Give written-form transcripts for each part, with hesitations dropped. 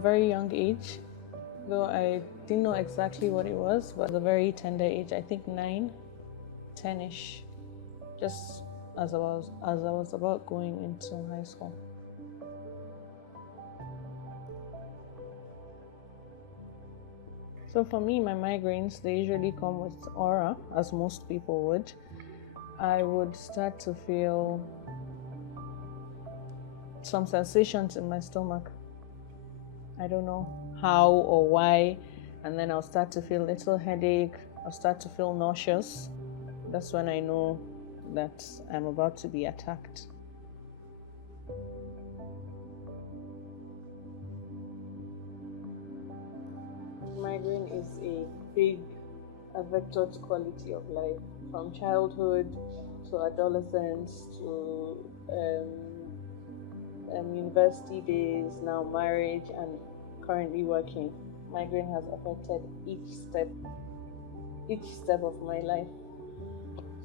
very young age, though I didn't know exactly what it was, but at a very tender age, I think 9, 10-ish, just as I was about going into high school. So for me, my migraines, they usually come with aura, as most people would. I would start to feel some sensations in my stomach. I don't know how or why, and then I'll start to feel a little headache. I'll start to feel nauseous. That's when I know that I'm about to be attacked. Migraine is a big affected quality of life, from childhood to adolescence to university days, now marriage, and currently working. Migraine has affected each step of my life.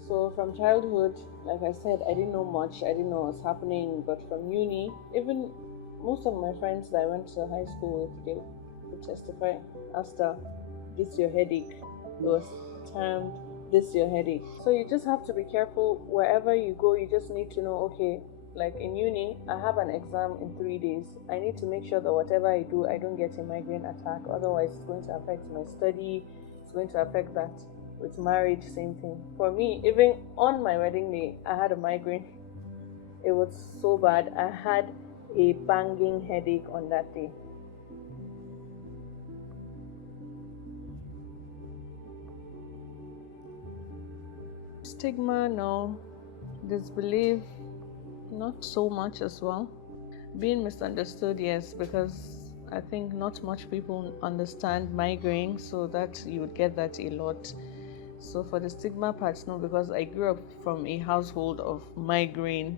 So from childhood, like I said, I didn't know much. I didn't know what was happening. But from uni, even most of my friends that I went to high school with, they would testify, Asta, this your headache. It was termed, this your headache. So you just have to be careful wherever you go. You just need to know, okay, like in uni, I have an exam in 3 days. I need to make sure that whatever I do, I don't get a migraine attack. Otherwise, it's going to affect my study. It's going to affect that. With marriage, same thing. For me, even on my wedding day, I had a migraine. It was so bad. I had a banging headache on that day. Stigma, no. Disbelief, not so much as well. Being misunderstood, yes, because I think not much people understand migraine, so that you would get that a lot. So for the stigma part, no, because I grew up from a household of migrainers.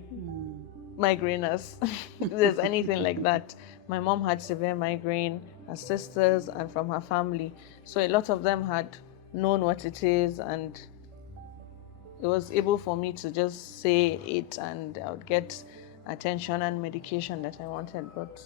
If there's anything like that. My mom had severe migraine, her sisters, and from her family. So a lot of them had known what it is, and it was able for me to just say it, and I would get attention and medication that I wanted. But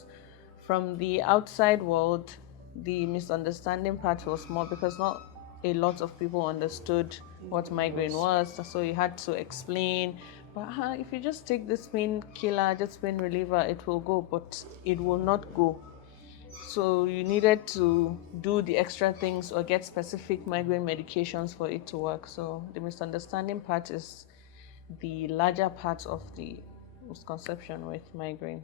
from the outside world, the misunderstanding part was more because not a lot of people understood what migraine was, so you had to explain, but if you just take this painkiller, just pain reliever, it will go, but it will not go. So you needed to do the extra things or get specific migraine medications for it to work. So the misunderstanding part is the larger part of the misconception with migraine.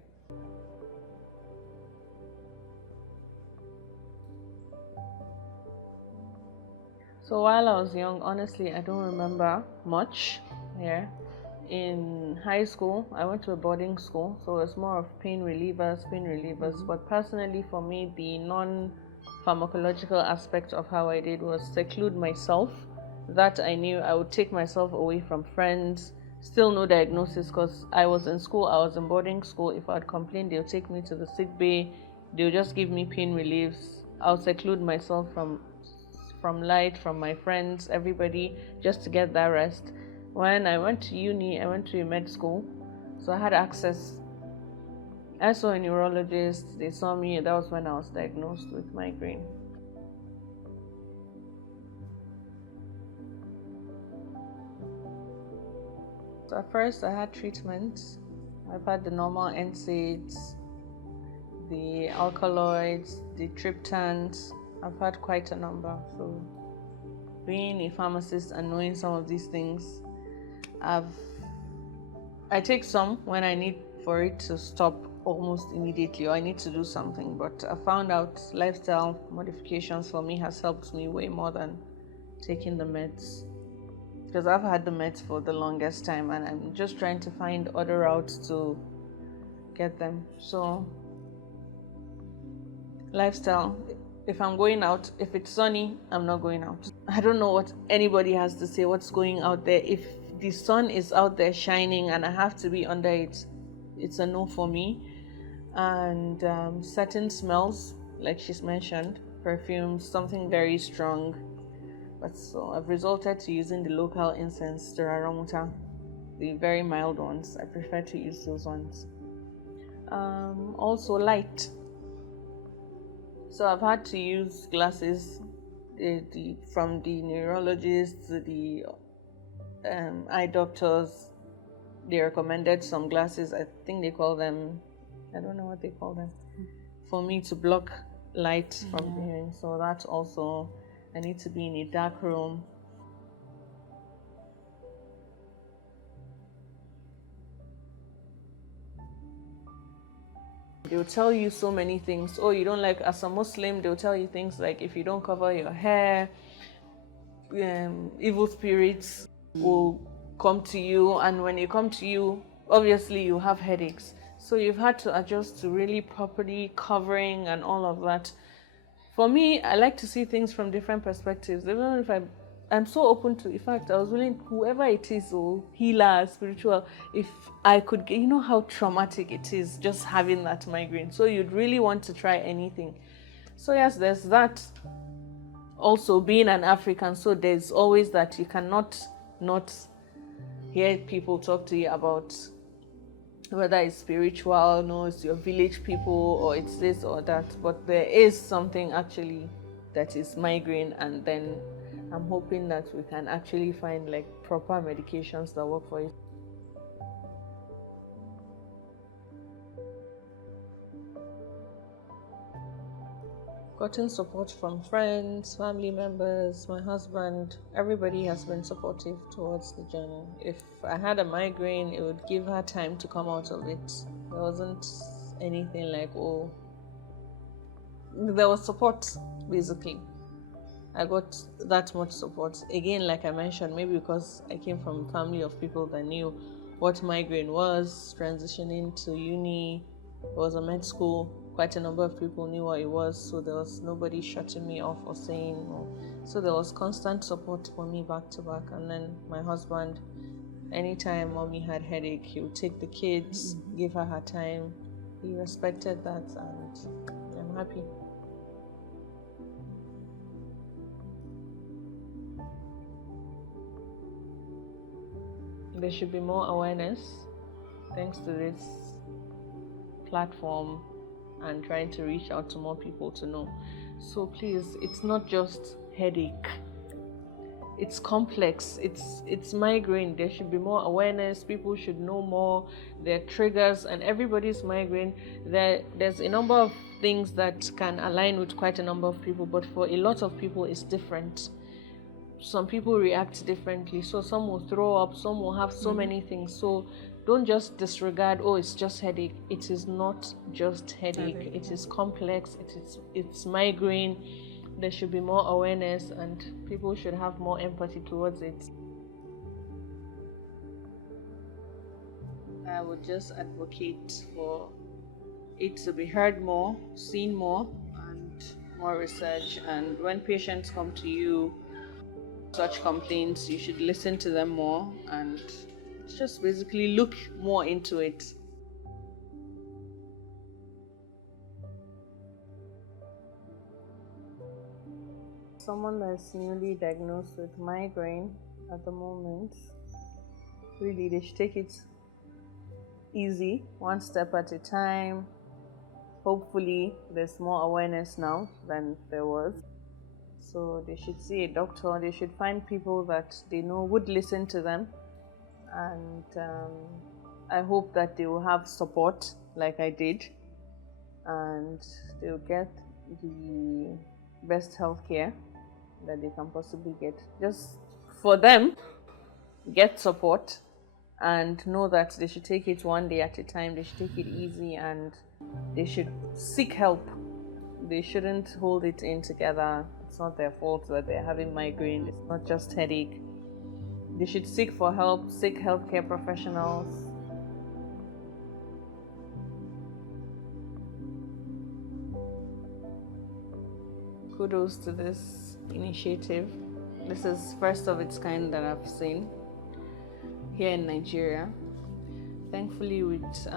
So while I was young, honestly, I don't remember much. Yeah. In high school, I went to a boarding school, so it was more of pain relievers. But personally, for me, the non-pharmacological aspect of how I did was seclude myself. That I knew I would take myself away from friends, still no diagnosis, because I was in school, I was in boarding school. If I'd complain, they'll take me to the sick bay, they'll just give me pain reliefs. I'll seclude myself from light, from my friends, everybody, just to get that rest. When I went to uni, I went to a med school, so I had access. I saw a neurologist, they saw me, that was when I was diagnosed with migraine. So at first I had treatments. I've had the normal NSAIDs, the alkaloids, the triptans. I've had quite a number. So being a pharmacist and knowing some of these things, I take some when I need for it to stop almost immediately, or I need to do something. But I found out lifestyle modifications for me has helped me way more than taking the meds, because I've had the meds for the longest time and I'm just trying to find other routes to get them. So lifestyle, if I'm going out, if it's sunny, I'm not going out. I don't know what anybody has to say what's going out there. If the sun is out there shining and I have to be under it, it's a no for me. And certain smells, like she's mentioned, perfumes, something very strong. But so I've resorted to using the local incense, Teraramuta, the very mild ones. I prefer to use those ones. Also light. So I've had to use glasses, from the neurologist to the eye doctors. They recommended some glasses. I think they call them, I don't know what they call them, for me to block light from hearing. So that's also, I need to be in a dark room. They'll tell you so many things. Oh, you don't like, as a Muslim, they'll tell you things like, if you don't cover your hair, evil spirits will come to you, and when they come to you, obviously you have headaches. So you've had to adjust to really properly covering and all of that. For me, I like to see things from different perspectives. Even if I'm so open to, in fact, I was willing, whoever it is, or healer, spiritual, if I could get, you know how traumatic it is just having that migraine. So you'd really want to try anything. So yes, there's that. Also, being an African, so there's always that you cannot not hear people talk to you about whether it's spiritual, no, it's your village people, or it's this or that. But there is something actually that is migraine, and then I'm hoping that we can actually find like proper medications that work for it. Gotten support from friends, family members, my husband. Everybody has been supportive towards the journey. If I had a migraine, it would give her time to come out of it. There wasn't anything like, oh, there was support, basically. I got that much support. Again, like I mentioned, maybe because I came from a family of people that knew what migraine was, transitioning to uni, it was a med school. Quite a number of people knew what it was, so there was nobody shutting me off or saying no. So there was constant support for me back to back. And then my husband, anytime mommy had headache, he would take the kids, give her time. He respected that, and I'm happy. There should be more awareness thanks to this platform and trying to reach out to more people to know. So please, it's not just headache. It's complex. It's migraine. There should be more awareness. People should know more their triggers, and everybody's migraine. There's a number of things that can align with quite a number of people, but for a lot of people it's different. Some people react differently. So some will throw up, some will have so many things. So don't just disregard, oh, it's just headache. It is not just headache. It is complex. It's migraine. There should be more awareness, and people should have more empathy towards it. I would just advocate for it to be heard more, seen more, and more research. And when patients come to you, such complaints, you should listen to them more and just basically look more into it. Someone that's newly diagnosed with migraine at the moment, really they should take it easy, one step at a time. Hopefully there's more awareness now than there was. So they should see a doctor, they should find people that they know would listen to them, and I hope that they will have support like I did, and they'll get the best healthcare that they can possibly get. Just for them, get support and know that they should take it one day at a time, they should take it easy, and they should seek help. They shouldn't hold it in together. It's not their fault that they're having migraine. It's not just headache. They should seek for help, seek healthcare professionals. Kudos to this initiative. This is first of its kind that I've seen here in Nigeria. Thankfully, with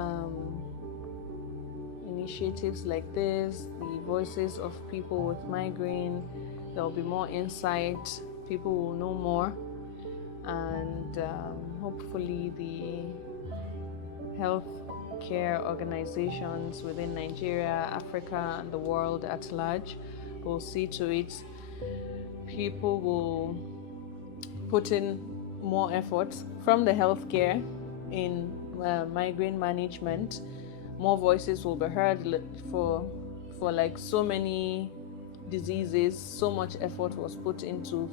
initiatives like this, the voices of people with migraine, there will be more insight, people will know more, and hopefully the health care organizations within Nigeria, Africa, and the world at large will see to it. People will put in more effort from the healthcare in migraine management. More voices will be heard for like so many diseases. So much effort was put into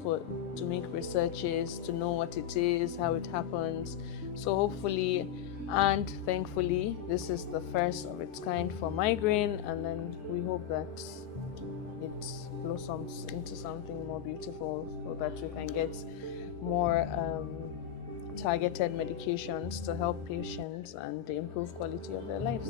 to make researches, to know what it is, how it happens. So hopefully and thankfully this is the first of its kind for migraine, and then we hope that it blossoms into something more beautiful so that we can get more targeted medications to help patients and improve quality of their lives.